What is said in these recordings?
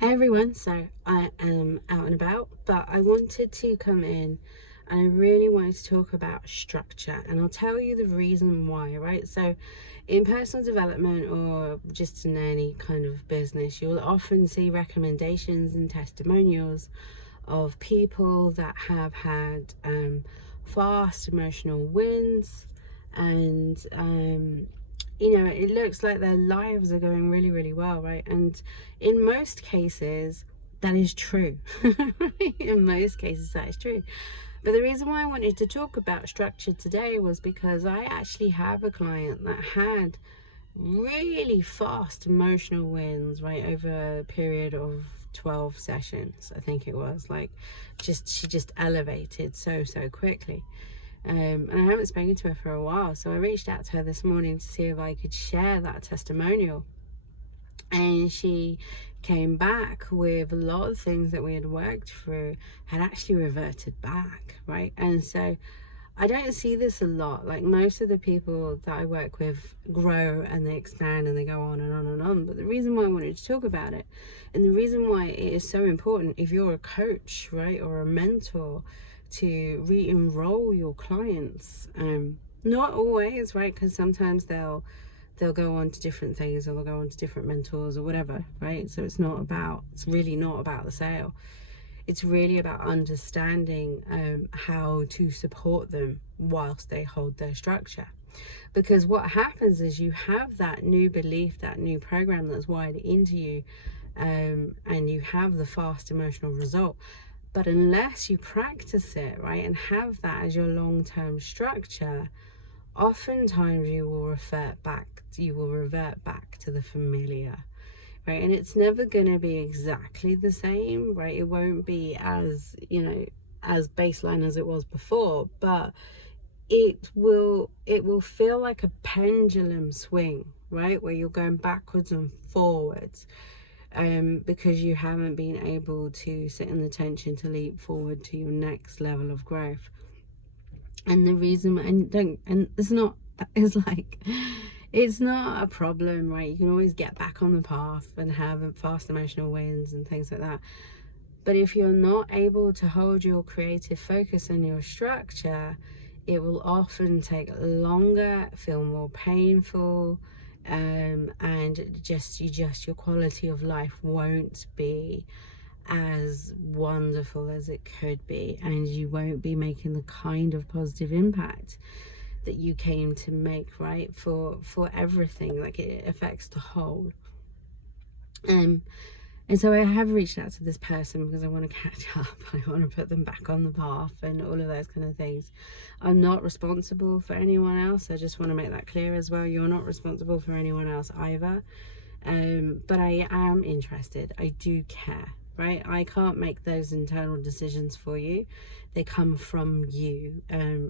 Hey everyone, so I am out and about, but I wanted to come in and I really wanted to talk about structure, and I'll tell you the reason why, right? So, in personal development or just in any kind of business, you'll often see recommendations and testimonials of people that have had fast emotional wins and it looks like their lives are going really, really well, right? And in most cases, that is true. In most cases, that is true. But the reason why I wanted to talk about structure today was because I actually have a client that had really fast emotional wins, right, over a period of 12 sessions. I think it was like she just elevated so quickly. And I haven't spoken to her for a while, so I reached out to her this morning to see if I could share that testimonial. And she came back with a lot of things that we had worked through had actually reverted back, right? And so I don't see this a lot. Like, most of the people that I work with grow and they expand and they go on and on and on. But the reason why I wanted to talk about it, and the reason why it is so important if you're a coach, right, or a mentor, to re-enroll your clients. Not always, right, because sometimes they'll go on to different things, or they'll go on to different mentors or whatever, right? So it's really not about the sale. It's really about understanding how to support them whilst they hold their structure. Because what happens is you have that new belief, that new program that's wired into you, and you have the fast emotional result. But unless you practice it, right, and have that as your long-term structure, oftentimes you will revert back to the familiar, right? And it's never going to be exactly the same, right? It won't be as baseline as it was before, but it will feel like a pendulum swing, right, where you're going backwards and forwards, because you haven't been able to sit in the tension to leap forward to your next level of growth. And the reason, and it's like, it's not a problem, right? You can always get back on the path and have fast emotional wins and things like that. But if you're not able to hold your creative focus and your structure, it will often take longer, feel more painful, and your quality of life won't be as wonderful as it could be, and you won't be making the kind of positive impact that you came to make, right, for everything. Like, it affects the whole. And so I have reached out to this person because I want to catch up. I want to put them back on the path and all of those kind of things. I'm not responsible for anyone else. I just want to make that clear as well. You're not responsible for anyone else either. But I am interested. I do care, right? I can't make those internal decisions for you. They come from you.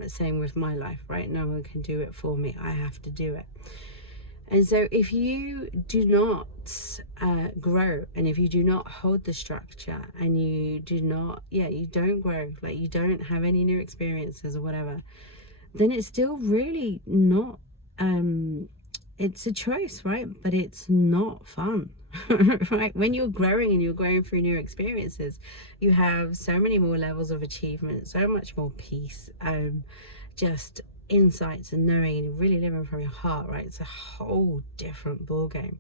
Same with my life, right? No one can do it for me. I have to do it. And so if you do not grow, and if you do not hold the structure, and you don't grow, like you don't have any new experiences or whatever, then it's still really not, it's a choice, right? But it's not fun. Right? When you're growing and you're going through new experiences, you have so many more levels of achievement, so much more peace, just insights and knowing, and really living from your heart, right? It's a whole different ball game.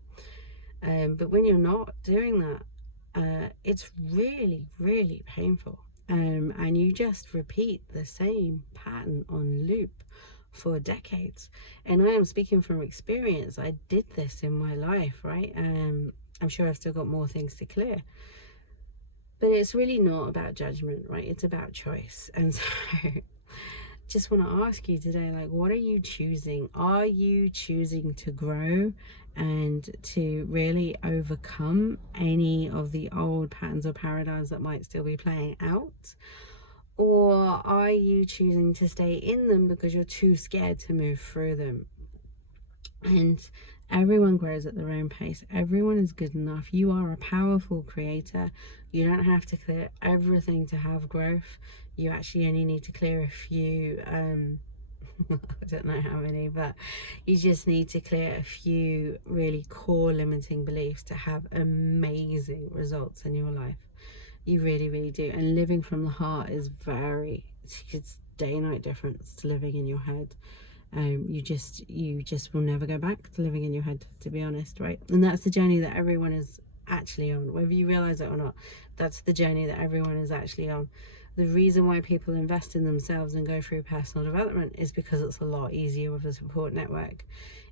But when you're not doing that, it's really, really painful. And you just repeat the same pattern on loop for decades. And I am speaking from experience. I did this in my life, right? I'm sure I've still got more things to clear. But it's really not about judgment, right? It's about choice. And so just want to ask you today, like, what are you choosing? Are you choosing to grow and to really overcome any of the old patterns or paradigms that might still be playing out? Or are you choosing to stay in them because you're too scared to move through them? And everyone grows at their own pace. Everyone is good enough. You are a powerful creator. You don't have to clear everything to have growth. You actually only need to clear a few I don't know how many, but you just need to clear a few really core limiting beliefs to have amazing results in your life. You really, really do. And living from the heart is it's day-night difference to living in your head. You just will never go back to living in your head, to be honest, right? And that's the journey that everyone is actually on, whether you realize it or not. That's the journey that everyone is actually on. The reason why people invest in themselves and go through personal development is because it's a lot easier with a support network.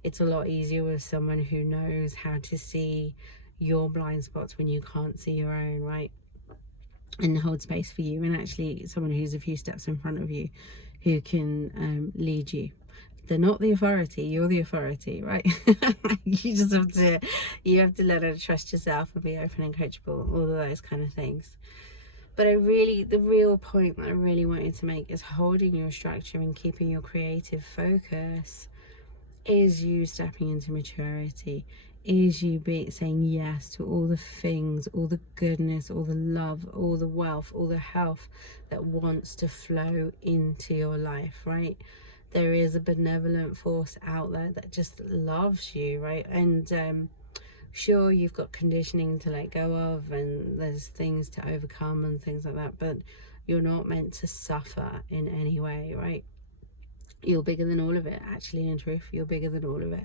It's a lot easier with someone who knows how to see your blind spots when you can't see your own, right? And hold space for you, and actually someone who's a few steps in front of you, who can lead you. They're not the authority, you're the authority, right? You have to learn how to trust yourself and be open and coachable, all of those kind of things. But the real point that I really wanted to make is holding your structure and keeping your creative focus is you stepping into maturity, is you saying yes to all the things, all the goodness, all the love, all the wealth, all the health that wants to flow into your life, right? There is a benevolent force out there that just loves you, right? And sure, you've got conditioning to let go of, and there's things to overcome and things like that, but you're not meant to suffer in any way, right? You're bigger than all of it. Actually, in truth, you're bigger than all of it.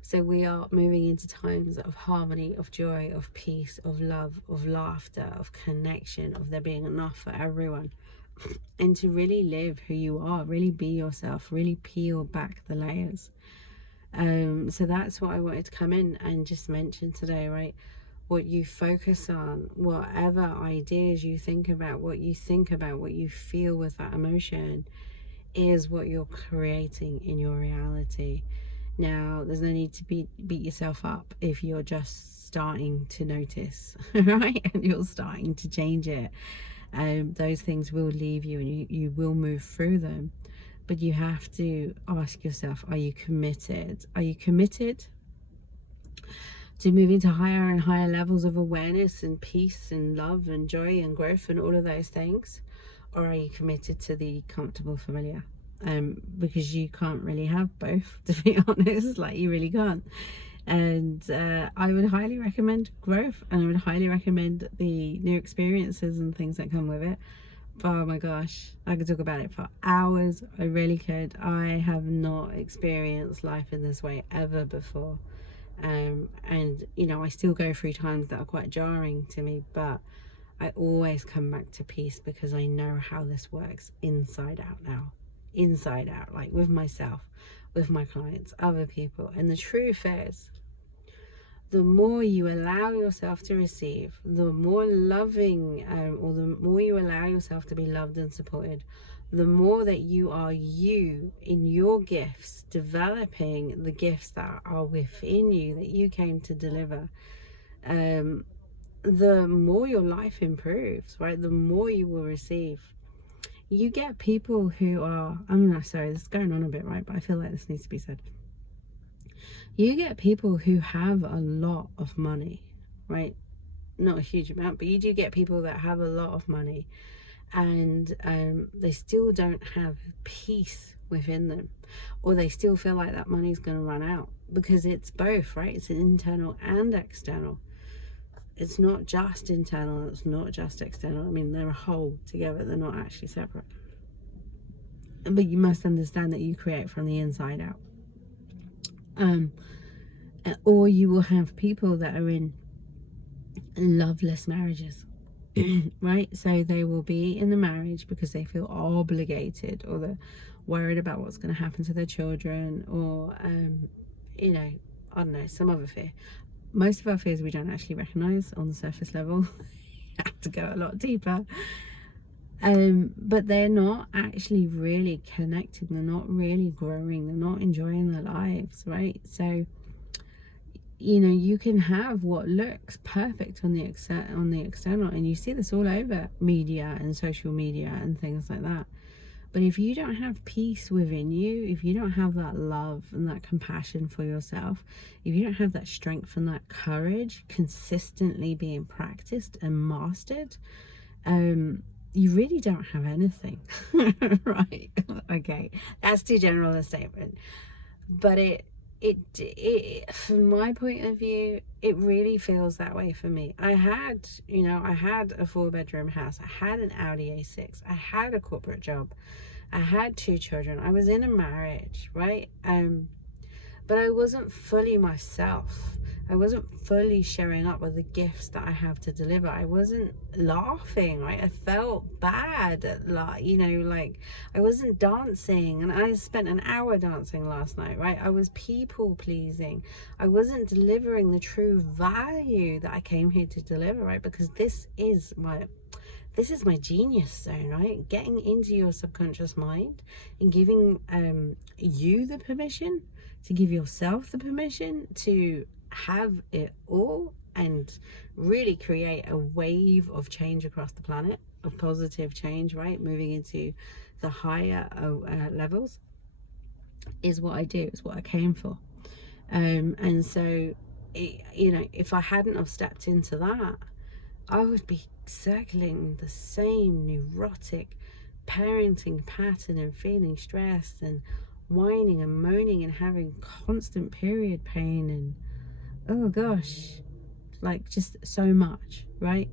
So we are moving into times of harmony, of joy, of peace, of love, of laughter, of connection, of there being enough for everyone. And to really live who you are, really be yourself, really peel back the layers. So that's what I wanted to come in and just mention today, right? What you focus on, whatever ideas you think about, what you feel with that emotion is what you're creating in your reality. Now, there's no need to beat yourself up if you're just starting to notice, right? And you're starting to change it. Those things will leave you, and you will move through them. But you have to ask yourself, are you committed? Are you committed to moving to higher and higher levels of awareness and peace and love and joy and growth and all of those things? Or are you committed to the comfortable familiar? Because you can't really have both, to be honest. Like, you really can't. And I would highly recommend growth, and I would highly recommend the new experiences and things that come with it. But oh my gosh, I could talk about it for hours. I really could. I have not experienced life in this way ever before. And you know, I still go through times that are quite jarring to me, but I always come back to peace because I know how this works inside out now. Inside out, like with myself, with my clients, other people. And the truth is, the more you allow yourself to receive, the more loving, or the more you allow yourself to be loved and supported, the more that you are you in your gifts, developing the gifts that are within you that you came to deliver, the more your life improves, right? The more you will receive. You get people who are, I'm not sorry, this is going on a bit, right? But I feel like this needs to be said. You get people who have a lot of money, right? Not a huge amount, but you do get people that have a lot of money, and they still don't have peace within them, or they still feel like that money's going to run out, because it's both, right? It's an internal and external. It's not just internal, it's not just external. I mean, they're a whole together, they're not actually separate. But you must understand that you create from the inside out. Or you will have people that are in loveless marriages, right? So they will be in the marriage because they feel obligated, or they're worried about what's going to happen to their children, or you know, I don't know, some other fear. Most of our fears we don't actually recognize on the surface level. You have to go a lot deeper. But they're not actually really connected, they're not really growing, they're not enjoying their lives, right? So, you know, you can have what looks perfect on the external, and you see this all over media and social media and things like that. But if you don't have peace within you, if you don't have that love and that compassion for yourself, if you don't have that strength and that courage consistently being practiced and mastered, you really don't have anything. Right? Okay, that's too general a statement, but it from my point of view, it really feels that way for me. I had a 4-bedroom house, I had an Audi A6, I had a corporate job, I had 2 children, I was in a marriage, right? But I wasn't fully myself. I wasn't fully showing up with the gifts that I have to deliver. I wasn't laughing, right? I felt bad at, like I wasn't dancing, and I spent an hour dancing last night, right? I was people pleasing. I wasn't delivering the true value that I came here to deliver, right? Because this is my genius zone, right? Getting into your subconscious mind and giving you the permission to give yourself the permission to have it all and really create a wave of change across the planet, of positive change, right? Moving into the higher levels is what I do, is what I came for. And so, if I hadn't have stepped into that, I would be circling the same neurotic parenting pattern and feeling stressed and whining and moaning and having constant period pain and, oh gosh, like just so much, right?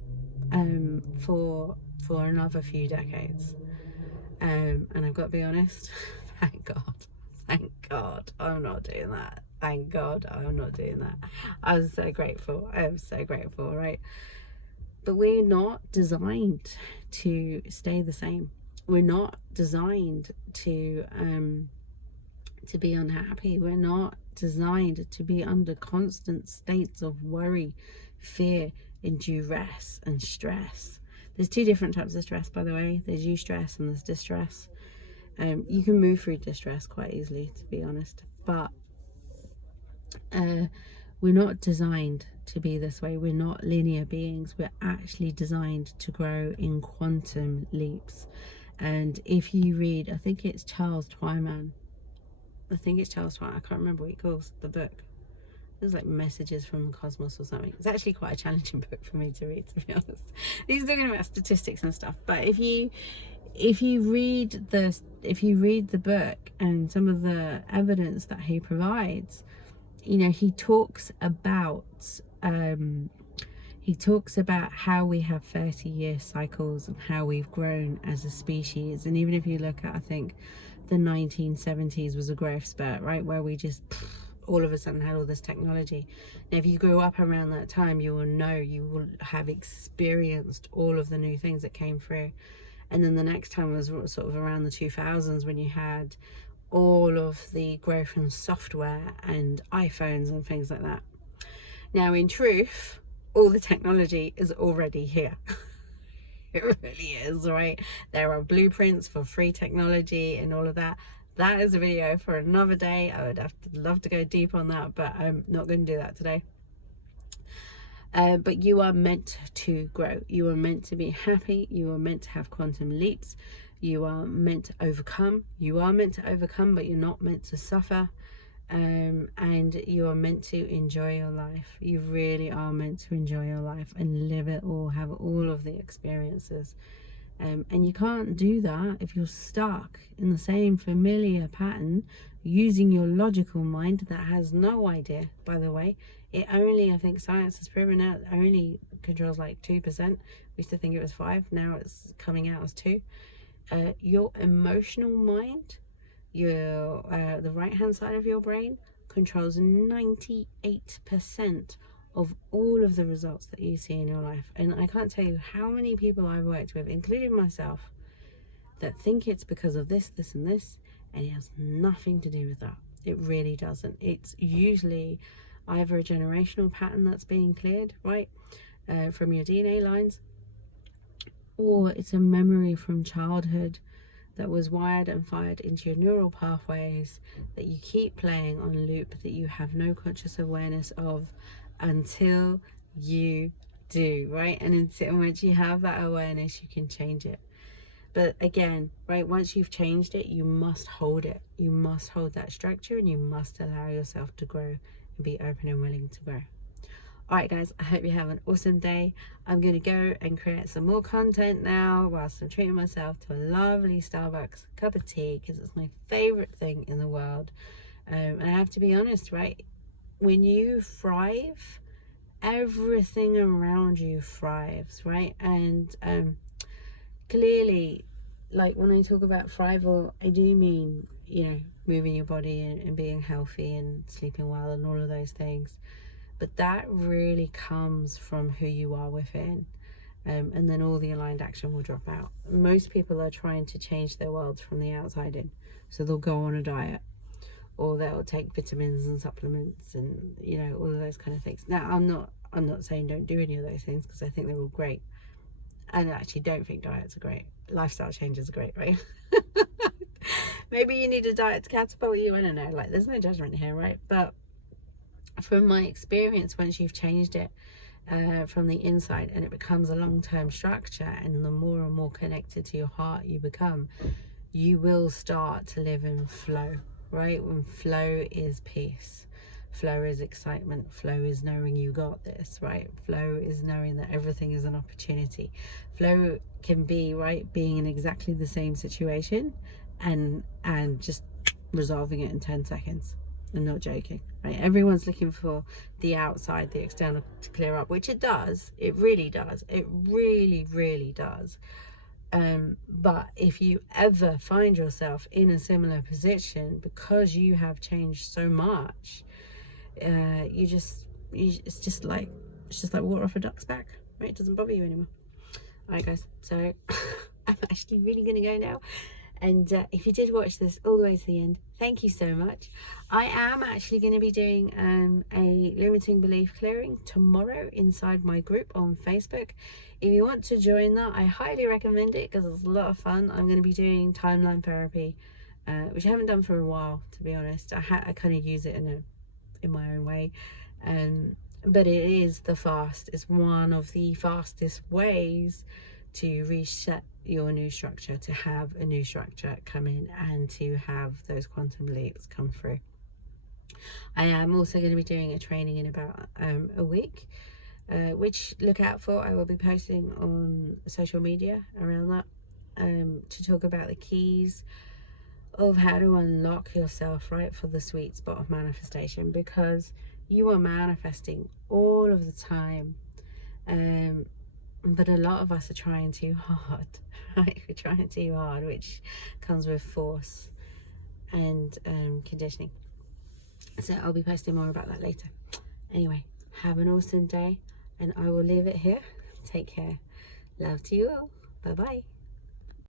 For another few decades. And I've got to be honest, thank God I'm not doing that. Thank God I'm not doing that. I'm so grateful. I'm so grateful, right? But we're not designed to stay the same. We're not designed to be unhappy. We're not designed to be under constant states of worry, fear, and duress and stress. There's 2 different types of stress, by the way. There's eustress and there's distress. You can move through distress quite easily, to be honest, but we're not designed to be this way. We're not linear beings. We're actually designed to grow in quantum leaps. And if you read, I think it's Charles Twyman, I can't remember what he calls the book. There's like Messages from the Cosmos or something. It's actually quite a challenging book for me to read, to be honest. He's talking about statistics and stuff, but if you read the book and some of the evidence that he provides, he talks about how we have 30-year cycles and how we've grown as a species. And even if you look at, I think the 1970s was a growth spurt, right, where we just all of a sudden had all this technology. Now, if you grew up around that time, you will have experienced all of the new things that came through. And then the next time was sort of around the 2000s, when you had all of the growth in software and iPhones and things like that. Now, in truth, all the technology is already here. It really is, right? There are blueprints for free technology and all of that. That is a video for another day. I would love to go deep on that, but I'm not going to do that today. But you are meant to grow. You are meant to be happy. You are meant to have quantum leaps. You are meant to overcome. You are meant to overcome, but you're not meant to suffer. And you are meant to enjoy your life. You really are meant to enjoy your life and live it all, have all of the experiences. And you can't do that if you're stuck in the same familiar pattern using your logical mind that has no idea, by the way. It only, I think science has proven out, only controls like 2%. We used to think it was 5, now it's coming out as 2. Your emotional mind, the right hand side of your brain, controls 98% of all of the results that you see in your life. And I can't tell you how many people I've worked with, including myself, that think it's because of this, this and this, and it has nothing to do with that. It really doesn't. It's usually either a generational pattern that's being cleared, right, from your DNA lines, or it's a memory from childhood that was wired and fired into your neural pathways that you keep playing on loop, that you have no conscious awareness of until you do, right? And until once you have that awareness, you can change it. But again, right, once you've changed it, you must hold it. You must hold that structure, and you must allow yourself to grow and be open and willing to grow. All right, guys, I hope you have an awesome day. I'm going to go and create some more content now whilst I'm treating myself to a lovely Starbucks cup of tea, because it's my favorite thing in the world. And I have to be honest, right? When you thrive, everything around you thrives, right? And clearly, like when I talk about thrival, I do mean, moving your body and being healthy and sleeping well and all of those things. But that really comes from who you are within. And then all the aligned action will drop out. Most people are trying to change their world from the outside in. So they'll go on a diet, or they'll take vitamins and supplements and, all of those kind of things. Now, I'm not saying don't do any of those things, because I think they're all great. And I actually don't think diets are great. Lifestyle changes are great, right? Maybe you need a diet to catapult you. I don't know. Like, there's no judgment here, right? But from my experience, once you've changed it from the inside, and it becomes a long-term structure, and the more and more connected to your heart you become, you will start to live in flow, right? When flow is peace, flow is excitement, flow is knowing you got this, right? Flow is knowing that everything is an opportunity. Flow can be, right, being in exactly the same situation and just resolving it in 10 seconds. I'm not joking, right? Everyone's looking for the outside, the external to clear up, which it does. It really does. It really, really does. But if you ever find yourself in a similar position because you have changed so much, it's just like water off a duck's back, right? It doesn't bother you anymore. All right, guys. So I'm actually really gonna go now. And if you did watch this all the way to the end, thank you so much. I am actually going to be doing a limiting belief clearing tomorrow inside my group on Facebook. If you want to join that, I highly recommend it, because it's a lot of fun. I'm going to be doing timeline therapy, which I haven't done for a while, to be honest. I kind of use it in my own way. But it is it's one of the fastest ways to reset your new structure, to have a new structure come in, and to have those quantum leaps come through. I am also going to be doing a training in about a week, which look out for. I will be posting on social media around that, to talk about the keys of how to unlock yourself, right, for the sweet spot of manifestation, because you are manifesting all of the time. But a lot of us are trying too hard, right? We're trying too hard, which comes with force and conditioning. So I'll be posting more about that later. Anyway, have an awesome day, and I will leave it here. Take care. Love to you all. Bye-bye.